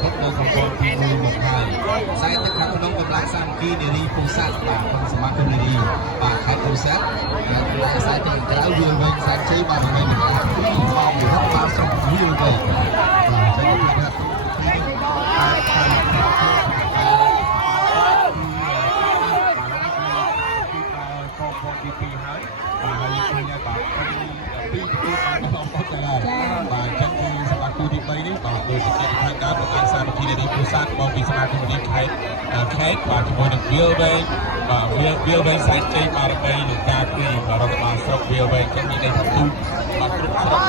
ភពនៅក្នុងក្រុមទី1មកហើយខ្សែទឹកខាងក្នុងកម្លាំងសាមគ្គីនារីពោធិ៍សាត់បាទក្នុងសមាគមនារីបាទខេត្តពោធិ៍សាត់ហើយខ្សែទឹកក្រៅវាវិញខ្សែជ័យបាទវិញនឹងការពីផងរត់បានស្រុកវាវិញបាទចឹងគឺថាទី2ហើយបាទហើយឃើញថាបាទពីទី2បានបងប្អូនទាំងបាទចឹងគឺសម្រាប់គូទី3នេះបាទដោយសេចក្ដីថ្លែងការណ៍របស់សាមគ្គីនារីពោធិ៍សាត់មកពីសមាគមនារីខេត្តបាទជាមួយនឹងវាលវែងបាទវាលវែងខ្សែជ័យបារមីលោកតាពីបាទរដ្ឋបាលស្រុកវាលវែងចឹងមានន័យថាទូបាទគ្រប់ស្រុក